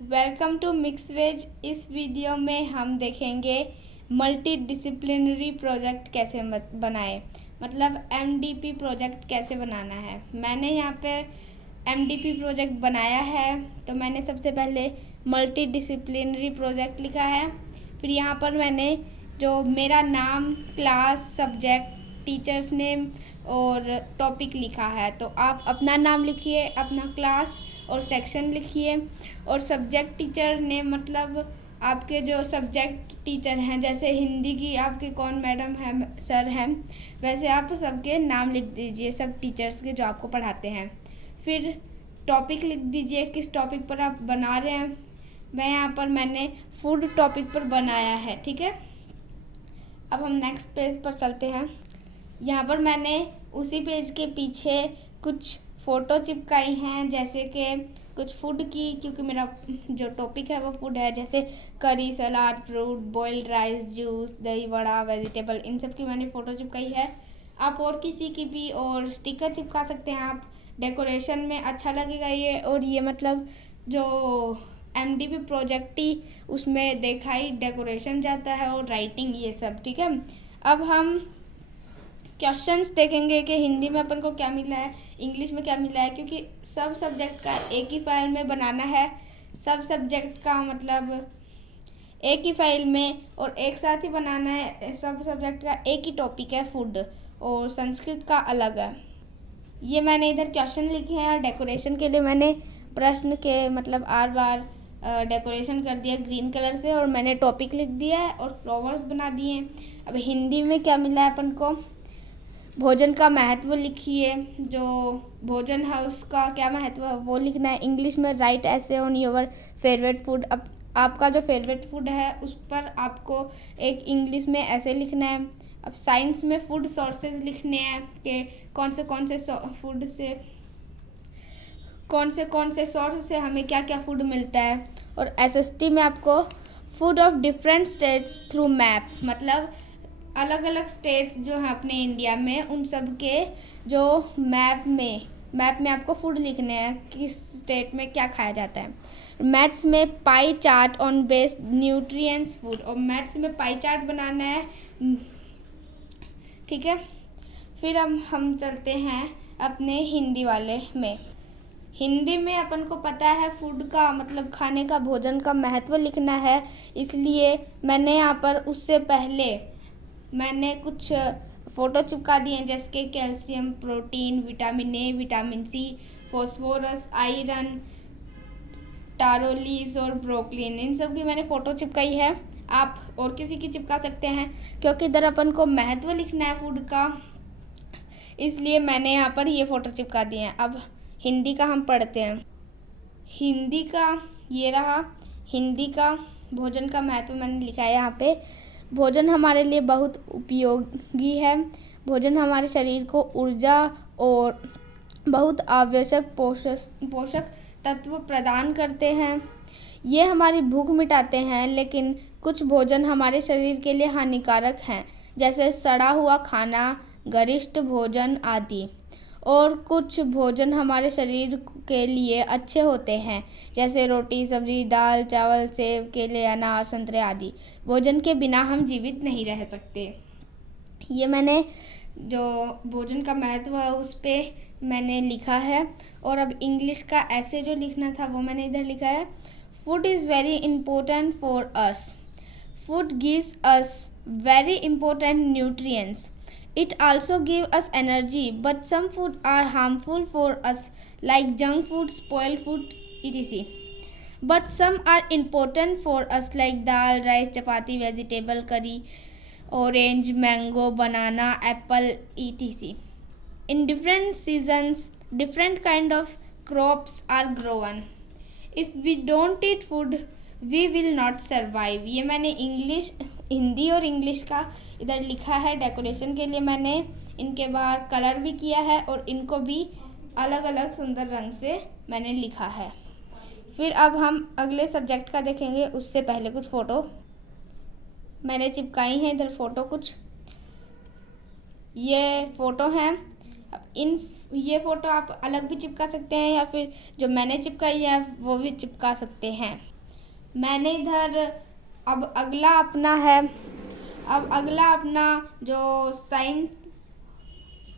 Welcome to mix veg. इस video में हम देखेंगे मल्टी डिसिप्लिनरी प्रोजेक्ट कैसे बनाए, मतलब एमडीपी प्रोजेक्ट कैसे बनाना है। मैंने यहाँ पे एमडीपी प्रोजेक्ट बनाया है, तो मैंने सबसे पहले मल्टी डिसिप्लिनरी प्रोजेक्ट लिखा है। फिर यहाँ पर मैंने जो मेरा नाम, क्लास, सब्जेक्ट, टीचर्स नेम और टॉपिक लिखा है। तो आप अपना नाम लिखिए, अपना क्लास और सेक्शन लिखिए, और सब्जेक्ट टीचर नेम मतलब आपके जो सब्जेक्ट टीचर हैं, जैसे हिंदी की आपके कौन मैडम हैं, सर हैं, वैसे आप सबके नाम लिख दीजिए, सब टीचर्स के जो आपको पढ़ाते हैं। फिर टॉपिक लिख दीजिए, किस टॉपिक पर आप बना रहे हैं। मैंने फूड टॉपिक पर बनाया है, ठीक है। अब हम नेक्स्ट पेज पर चलते हैं। यहाँ पर मैंने उसी पेज के पीछे कुछ फ़ोटो चिपकाई हैं, जैसे कि कुछ फूड की, क्योंकि मेरा जो टॉपिक है वो फूड है, जैसे करी, सलाद, फ्रूट, बॉइल्ड राइस, जूस, दही वड़ा, वेजिटेबल, इन सब की मैंने फ़ोटो चिपकाई है। आप और किसी की भी और स्टिकर चिपका सकते हैं आप, डेकोरेशन में अच्छा लगेगा ये। और ये मतलब जो एमडीपी प्रोजेक्ट ही उसमें दिखाई डेकोरेशन जाता है और राइटिंग, ये सब, ठीक है। अब हम क्वेश्चंस देखेंगे कि हिंदी में अपन को क्या मिला है, इंग्लिश में क्या मिला है, क्योंकि सब सब्जेक्ट का एक ही फाइल में बनाना है। सब सब्जेक्ट का मतलब एक ही फाइल में और एक साथ ही बनाना है। सब सब्जेक्ट का एक ही टॉपिक है फूड, और संस्कृत का अलग है। ये मैंने इधर क्वेश्चन लिखे हैं। डेकोरेशन के लिए मैंने प्रश्न के मतलब आर बार डेकोरेशन कर दिया ग्रीन कलर से, और मैंने टॉपिक लिख दिया है और फ्लावर्स बना दिए हैं। अब हिंदी में क्या मिला है अपन को, भोजन का महत्व लिखिए, जो भोजन है उसका क्या महत्व है वो लिखना है। इंग्लिश में राइट ऐसे ऑन योर फेवरेट फूड। अब आपका जो फेवरेट फूड है उस पर आपको एक इंग्लिश में ऐसे लिखना है। अब साइंस में फूड सोर्सेज लिखने हैं कि कौन से फूड से कौन से सोर्स से हमें क्या क्या फूड मिलता है। और एसएसटी में आपको food of different states through map, मतलब अलग अलग स्टेट्स जो हैं अपने इंडिया में, उन सब के जो मैप में आपको फूड लिखने हैं, किस स्टेट में क्या खाया जाता है। मैथ्स में pie chart on based nutrients food, और मैथ्स में पाई चार्ट बनाना है, ठीक है। फिर अब हम चलते हैं अपने हिंदी वाले में। हिंदी में अपन को पता है फूड का मतलब खाने का, भोजन का महत्व लिखना है, इसलिए मैंने यहाँ पर उससे पहले मैंने कुछ फ़ोटो चिपका दिए हैं, जैसे कि calcium, protein, vitamin A, vitamin C, phosphorus, iron, टारोलीज और ब्रोकलिन, इन सब की मैंने फ़ोटो चिपकाई है। आप और किसी की चिपका सकते हैं, क्योंकि इधर अपन को महत्व लिखना है फूड का, इसलिए मैंने यहाँ पर ये फ़ोटो चिपका दिए हैं। अब हिंदी का हम पढ़ते हैं। हिंदी का ये रहा, हिंदी का भोजन का महत्व मैंने लिखा है यहाँ पे। भोजन हमारे लिए बहुत उपयोगी है। भोजन हमारे शरीर को ऊर्जा और बहुत आवश्यक पोषक तत्व प्रदान करते हैं। ये हमारी भूख मिटाते हैं, लेकिन कुछ भोजन हमारे शरीर के लिए हानिकारक हैं, जैसे सड़ा हुआ खाना, गरिष्ठ भोजन आदि। और कुछ भोजन हमारे शरीर के लिए अच्छे होते हैं, जैसे रोटी, सब्जी, दाल, चावल, सेब, केले, अनार, संतरे आदि। भोजन के बिना हम जीवित नहीं रह सकते। ये मैंने जो भोजन का महत्व है उस पर मैंने लिखा है। और अब इंग्लिश का ऐसे जो लिखना था वो मैंने इधर लिखा है। Food is very important for us. Food gives us very important nutrients. It also gives us energy, but some food are harmful for us, like junk food, spoiled food, etc. But some are important for us, like dal, rice, chapati, vegetable curry, orange, mango, banana, apple, etc. In different seasons, different kind of crops are grown. If we don't eat food, we will not survive. ये मैंने हिंदी और English का इधर लिखा है। Decoration के लिए मैंने इनके बाहर कलर भी किया है, और इनको भी अलग अलग सुंदर रंग से मैंने लिखा है। फिर अब हम अगले सब्जेक्ट का देखेंगे, उससे पहले कुछ फ़ोटो मैंने चिपकाई हैं इधर। फ़ोटो कुछ ये फ़ोटो हैं, अब ये फ़ोटो आप अलग भी चिपका सकते हैं या फिर जो मैंने चिपकाई है वो भी चिपका सकते हैं। मैंने इधर अब अगला अपना जो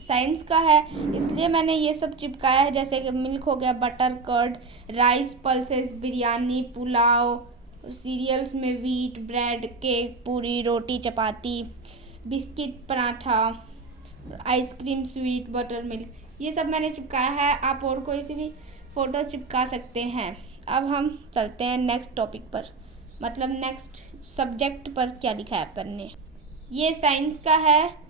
साइंस का है, इसलिए मैंने ये सब चिपकाया है, जैसे कि मिल्क हो गया, butter curd, rice pulses, biryani, pulao, cereals में wheat, bread, cake, puri, roti, chapati, biscuit, paratha, ice cream, sweet, butter milk, ये सब मैंने चिपकाया है। आप और कोई सी भी फ़ोटो चिपका सकते हैं। अब हम चलते हैं नेक्स्ट टॉपिक पर, मतलब नेक्स्ट सब्जेक्ट पर क्या लिखा है अपन ने। ये साइंस का है।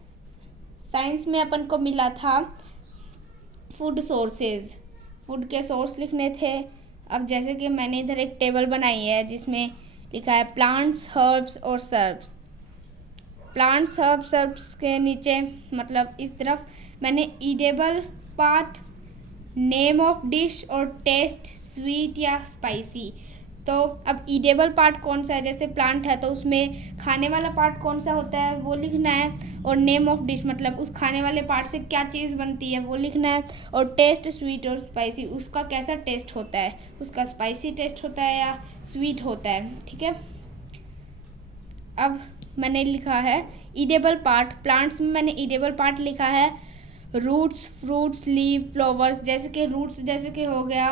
साइंस में अपन को मिला था फूड सोर्सेज, फूड के सोर्स लिखने थे। अब जैसे कि मैंने इधर एक टेबल बनाई है जिसमें लिखा है प्लांट्स, हर्ब्स और सर्ब्स। प्लांट्स, हर्ब्स, सर्ब्स के नीचे मतलब इस तरफ मैंने edible part, name of dish और टेस्ट, स्वीट या स्पाइसी। तो अब ईडेबल पार्ट कौन सा है, जैसे प्लांट है तो उसमें खाने वाला पार्ट कौन सा होता है वो लिखना है, और नेम ऑफ डिश मतलब उस खाने वाले पार्ट से क्या चीज़ बनती है वो लिखना है, और टेस्ट, स्वीट और स्पाइसी उसका कैसा टेस्ट होता है, उसका स्पाइसी टेस्ट होता है या स्वीट होता है। ठीक है, अब मैंने लिखा है ईडेबल पार्ट। प्लांट्स में मैंने ईडेबल पार्ट लिखा है रूट्स, फ्रूट्स, लीव, फ्लावर्स। जैसे कि रूट्स जैसे कि हो गया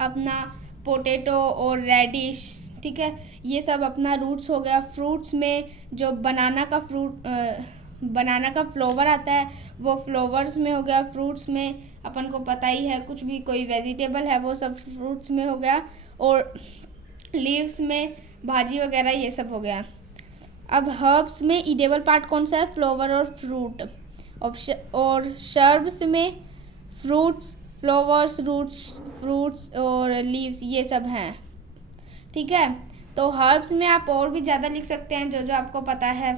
अपना पोटैटो और रेडिश, ठीक है, ये सब अपना रूट्स हो गया। फ्रूट्स में जो बनाना का फ्लावर आता है वो फ्लावर्स में हो गया। फ्रूट्स में अपन को पता ही है कुछ भी कोई वेजिटेबल है वो सब फ्रूट्स में हो गया, और लीव्स में भाजी वगैरह ये सब हो गया। अब हर्ब्स में ईडेबल पार्ट कौन सा है, फ्लावर और फ्रूट। और शर्ब्स में फ्रूट्स, फ्लावर्स, रूट्स, फ्रूट्स और लीव्स ये सब हैं। ठीक है, तो हर्ब्स में आप और भी ज़्यादा लिख सकते हैं जो जो आपको पता है।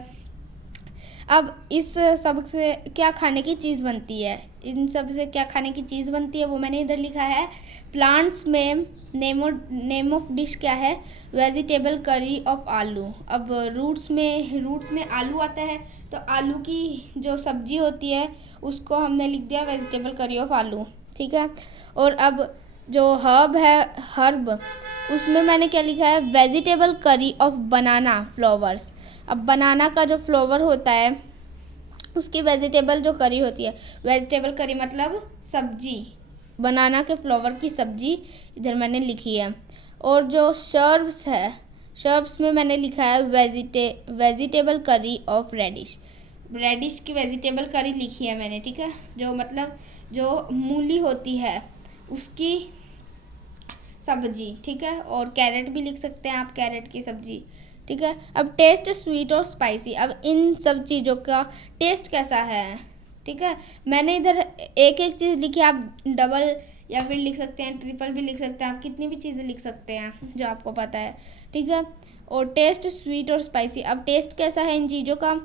अब इस सब से क्या खाने की चीज़ बनती है, इन सब से क्या खाने की चीज़ बनती है वो मैंने इधर लिखा है। प्लांट्स में नेम ऑफ डिश क्या है, वेजिटेबल करी ऑफ आलू। अब रूट्स में आलू आता है तो आलू की जो सब्जी होती है उसको हमने लिख दिया वेजिटेबल करी ऑफ आलू। ठीक है, और अब जो हर्ब उसमें मैंने क्या लिखा है, vegetable curry of banana flowers. अब बनाना का जो फ्लावर होता है उसकी वेजिटेबल जो करी होती है, वेजिटेबल करी मतलब सब्जी, बनाना के फ्लावर की सब्जी इधर मैंने लिखी है। और जो शर्ब्स है, शर्ब्स में मैंने लिखा है वेजिटेबल करी ऑफ रेडिश की वेजिटेबल करी लिखी है मैंने। ठीक है, जो मतलब जो मूली होती है उसकी सब्जी। ठीक है, और कैरेट भी लिख सकते हैं आप, कैरेट की सब्जी। ठीक है, अब टेस्ट, स्वीट और स्पाइसी। अब इन सब चीज़ों का टेस्ट कैसा है। ठीक है, मैंने इधर एक एक चीज़ लिखी है, आप डबल या फिर लिख सकते हैं, ट्रिपल भी लिख सकते हैं, आप कितनी भी चीज़ें लिख सकते हैं जो आपको पता है। ठीक है, और टेस्ट, स्वीट और स्पाइसी। अब टेस्ट कैसा है इन चीज़ों का,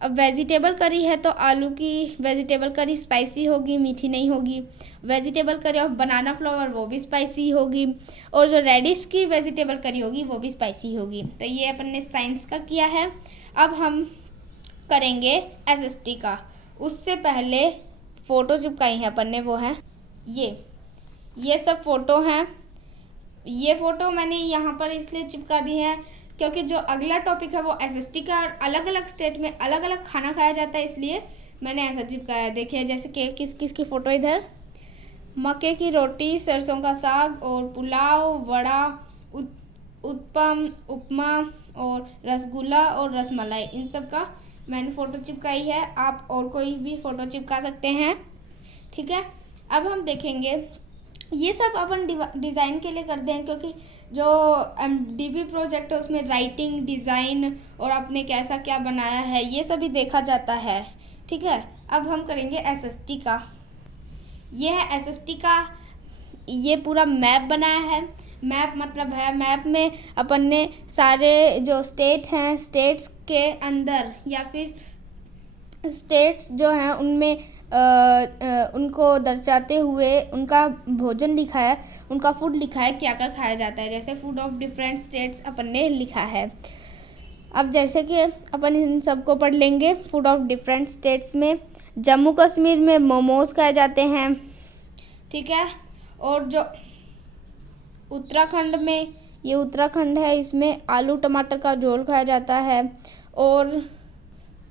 अब वेजिटेबल करी है तो आलू की वेजिटेबल करी स्पाइसी होगी, मीठी नहीं होगी। Vegetable curry of banana flower वो भी स्पाइसी होगी, और जो रेडिश की वेजिटेबल करी होगी वो भी स्पाइसी होगी। तो ये अपन ने साइंस का किया है। अब हम करेंगे एसएसटी का। उससे पहले फ़ोटो चिपकाई है अपन ने, वो है ये सब फ़ोटो हैं। ये फ़ोटो मैंने यहाँ पर इसलिए चिपका दी है क्योंकि जो अगला टॉपिक है वो एसएसटी का, और अलग अलग स्टेट में अलग अलग खाना खाया जाता है, इसलिए मैंने ऐसा चिपकाया। देखिए जैसे कि किस किस की फ़ोटो इधर, मक्के की रोटी, सरसों का साग और पुलाव, वड़ा, उत्पम, उपमा और रसगुल्ला और रसमलाई, इन सब का मैंने फ़ोटो चिपकाई है। आप और कोई भी फ़ोटो चिपका सकते हैं। ठीक है, अब हम देखेंगे ये सब अपन डिज़ाइन के लिए करते हैं क्योंकि जो एमडीपी प्रोजेक्ट है उसमें राइटिंग, डिज़ाइन और आपने कैसा क्या बनाया है ये सभी देखा जाता है। ठीक है, अब हम करेंगे एसएसटी का। ये है एसएसटी का, ये पूरा मैप बनाया है। मैप मतलब है, मैप में अपन ने सारे जो स्टेट हैं, स्टेट्स के अंदर या फिर स्टेट्स जो हैं उनमें उनको दर्शाते हुए उनका भोजन लिखा है, उनका फूड लिखा है, क्या क्या खाया जाता है। जैसे फूड ऑफ डिफरेंट स्टेट्स अपन ने लिखा है। अब जैसे कि अपन इन सबको पढ़ लेंगे। फूड ऑफ डिफरेंट स्टेट्स में जम्मू कश्मीर में मोमोज खाए जाते हैं, ठीक है। और जो उत्तराखंड में, ये उत्तराखंड है, इसमें आलू टमाटर का झोल खाया जाता है। और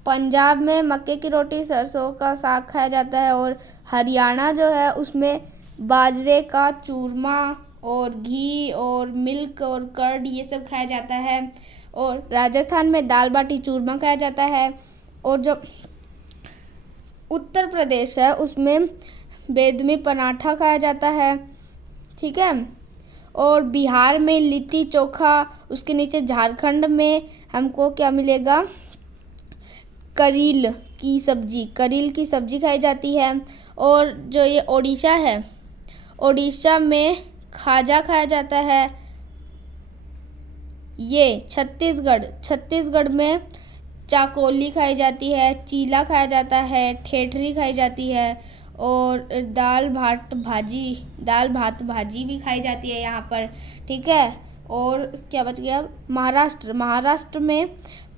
पंजाब में मक्के की रोटी सरसों का साग खाया जाता है। और हरियाणा जो है उसमें बाजरे का चूरमा और घी और मिल्क और कर्ड ये सब खाया जाता है। और राजस्थान में दाल बाटी चूरमा खाया जाता है। और जो उत्तर प्रदेश है उसमें बेदमी पराठा खाया जाता है, ठीक है। और बिहार में लिट्टी चोखा, उसके नीचे झारखंड में हमको क्या मिलेगा, करील की सब्जी खाई जाती है। और जो ये ओडिशा है, ओडिशा में खाजा खाया जाता है। ये छत्तीसगढ़ में चाकोली खाई जाती है, चीला खाया जाता है, ठेठरी खाई जाती है। और दाल भात भाजी भी खाई जाती है यहाँ पर, ठीक है। और क्या बच गया, महाराष्ट्र में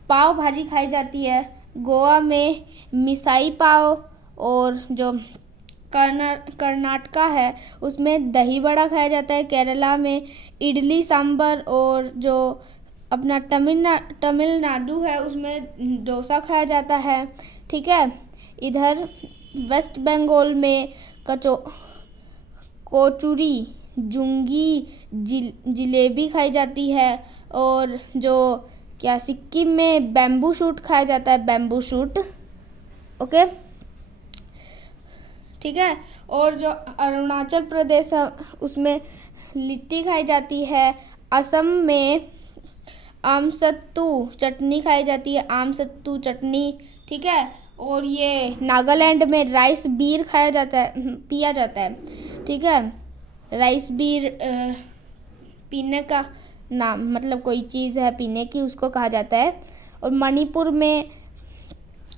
पाव भाजी खाई जाती है। गोवा में मिसाई पाव। और जो कर्नाटका है उसमें दही बड़ा खाया जाता है। केरला में इडली सांभर। और जो अपना तमिलनाडु है उसमें डोसा खाया जाता है, ठीक है। इधर वेस्ट बंगाल में कोचुरी, जुंगी, जिलेबी खाई जाती है। और जो क्या सिक्किम में बैम्बू शूट खाया जाता है, बैम्बू शूट, ओके, ठीक है। और जो अरुणाचल प्रदेश है उसमें लिट्टी खाई जाती है। असम में आमसत्तू चटनी खाई जाती है, आमसत्तू चटनी, ठीक है। और ये नागालैंड में राइस बीर खाया जाता है, पिया जाता है, ठीक है। राइस बीर पीने का नाम, मतलब कोई चीज़ है पीने की, उसको कहा जाता है। और मणिपुर में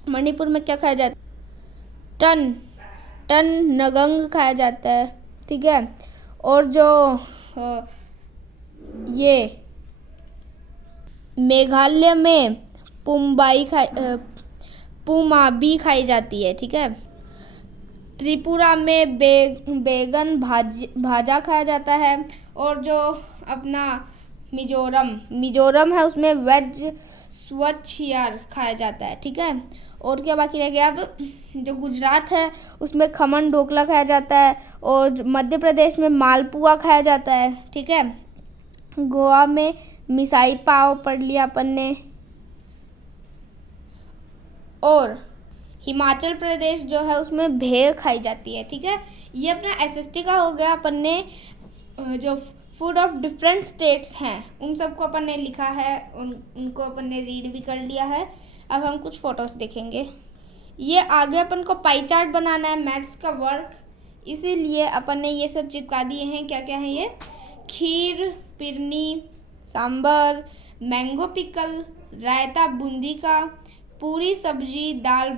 क्या खाया जाता है, टन नगंग खाया जाता है, ठीक है। और जो ये मेघालय में पुमाबी खाई जाती है, ठीक है। त्रिपुरा में बैगन भाजा खाया जाता है। और जो अपना मिजोरम है उसमें वेज स्वच्छियार खाया जाता है, ठीक है। और क्या बाकी रह गया, अब जो गुजरात है उसमें खमन ढोकला खाया जाता है। और मध्य प्रदेश में मालपुआ खाया जाता है, ठीक है। गोवा में मिसाई पाव पढ़ लिया अपन ने। और हिमाचल प्रदेश जो है उसमें भेल खाई जाती है, ठीक है। ये अपना एसएसटी का हो गया। अपन ने जो फूड ऑफ डिफरेंट स्टेट्स हैं उन सबको अपन ने लिखा है, उनको अपन ने रीड भी कर लिया है। अब हम कुछ फोटोज देखेंगे। ये आगे अपन को पाई चार्ट बनाना है, मैथ्स का वर्क, इसीलिए अपन ने ये सब चिपका दिए हैं। क्या क्या है ये, खीर, पिरनी, सांबर, मैंगो पिकल, रायता बूंदी का, पूरी सब्जी, दाल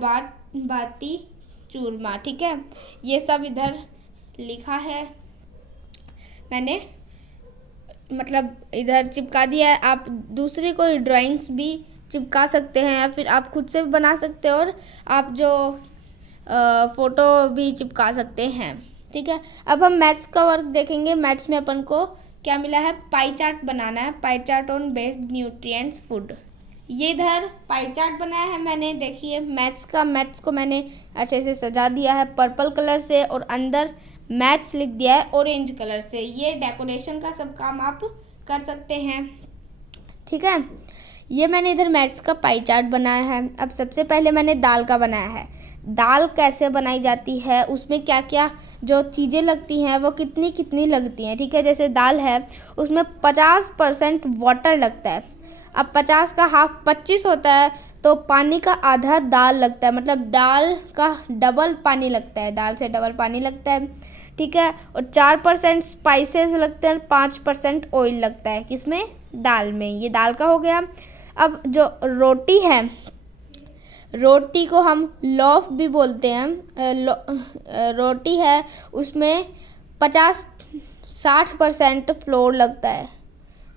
बाटी चूरमा, ठीक है। ये सब इधर लिखा है मैंने, मतलब इधर चिपका दिया है। आप दूसरी कोई ड्राइंग्स भी चिपका सकते हैं या फिर आप खुद से भी बना सकते हैं। और आप जो फ़ोटो भी चिपका सकते हैं, ठीक है। अब हम मैथ्स का वर्क देखेंगे। मैथ्स में अपन को क्या मिला है, पाई चार्ट बनाना है, pie chart on based nutrients food. ये इधर पाई चार्ट बनाया है मैंने, देखिए मैथ्स को मैंने अच्छे से सजा दिया है पर्पल कलर से। और अंदर मैथ्स लिख दिया है ऑरेंज कलर से। ये डेकोरेशन का सब काम आप कर सकते हैं, ठीक है। ये मैंने इधर मैथ्स का पाई चार्ट बनाया है। अब सबसे पहले मैंने दाल का बनाया है। दाल कैसे बनाई जाती है, उसमें क्या क्या जो चीज़ें लगती हैं वो कितनी कितनी लगती हैं, ठीक है। जैसे दाल है उसमें 50% वाटर लगता है। अब 50 का हाफ 25 होता है, तो पानी का आधा दाल लगता है, मतलब दाल का डबल पानी लगता है, दाल से डबल पानी लगता है, ठीक है। और 4% स्पाइसेस लगते हैं, 5% ऑयल लगता है, किसमें, दाल में। ये दाल का हो गया। अब जो रोटी है, रोटी को हम लोफ भी बोलते हैं। रोटी है उसमें 60% फ्लोर लगता है,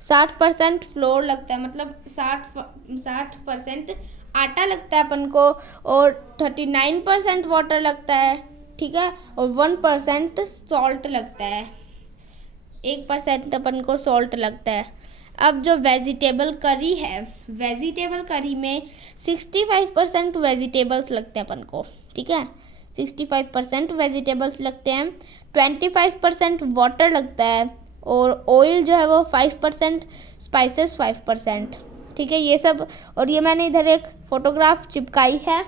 60% फ्लोर लगता है, मतलब 60% आटा लगता है अपन को, और 39% वाटर लगता है, ठीक है, और 1% सॉल्ट लगता है, 1% अपन को सॉल्ट लगता है। अब जो वेजिटेबल करी है, वेजिटेबल करी में 65% वेजिटेबल्स लगते हैं अपन को, ठीक है, 65% वेजिटेबल्स लगते हैं, 25% वाटर लगता है, और ऑयल जो है वो 5%, स्पाइसेस 5%, ठीक है, ये सब। और ये मैंने इधर एक फ़ोटोग्राफ चिपकाई है,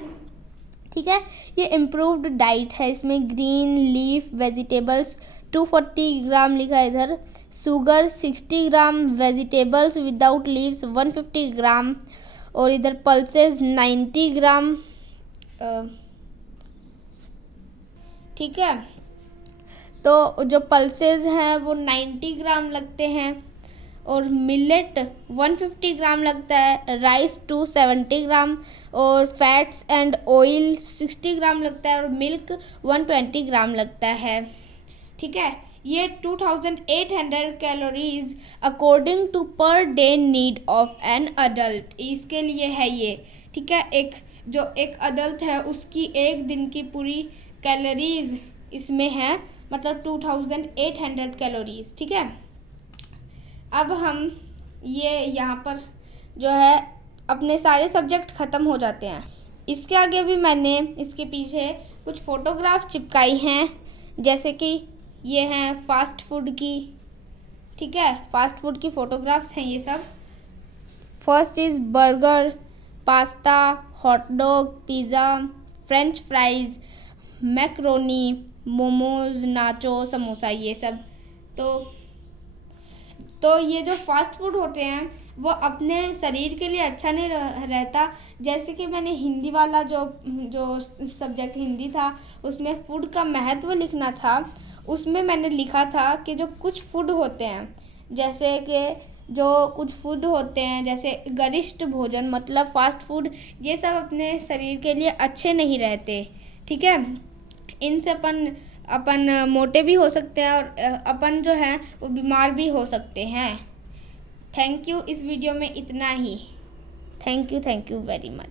ठीक है। ये इम्प्रूव्ड डाइट है, इसमें ग्रीन लीफ वेजिटेबल्स 240 ग्राम लिखा है इधर, शुगर 60 ग्राम, वेजिटेबल्स विदाउट लीव्स 150 ग्राम, और इधर पल्सेस 90 ग्राम, ठीक है। तो जो पल्सेस हैं वो 90 ग्राम लगते हैं, और मिलेट 150 ग्राम लगता है, राइस 270 ग्राम, और फैट्स एंड ऑयल 60 ग्राम लगता है, और मिल्क 120 ग्राम लगता है, ठीक है। ये 2800 calories according to per day need of an adult, इसके लिए है ये, ठीक है। एक अडल्ट है उसकी एक दिन की पूरी कैलोरीज इसमें है, मतलब 2800 कैलोरीज, ठीक है। अब हम ये यहाँ पर जो है अपने सारे सब्जेक्ट ख़त्म हो जाते हैं। इसके आगे भी मैंने इसके पीछे कुछ फ़ोटोग्राफ चिपकाई हैं, जैसे कि ये हैं फास्ट फूड की, ठीक है, फास्ट फूड की फ़ोटोग्राफ्स हैं ये सब। First is burger, pasta, hot dog, pizza, French fries, macaroni, momos, nacho, samosa, ये सब। तो ये जो फास्ट फूड होते हैं वो अपने शरीर के लिए अच्छा नहीं रहता। जैसे कि मैंने हिंदी वाला जो सब्जेक्ट हिंदी था उसमें फूड का महत्व लिखना था, उसमें मैंने लिखा था कि जो कुछ फूड होते हैं, जैसे कि जो कुछ फूड होते हैं जैसे गरिष्ठ भोजन मतलब फास्ट फूड, ये सब अपने शरीर के लिए अच्छे नहीं रहते, ठीक है। इनसे अपन मोटे भी हो सकते हैं, और अपन जो है वो बीमार भी हो सकते हैं। थैंक यू, इस वीडियो में इतना ही। Thank you very much.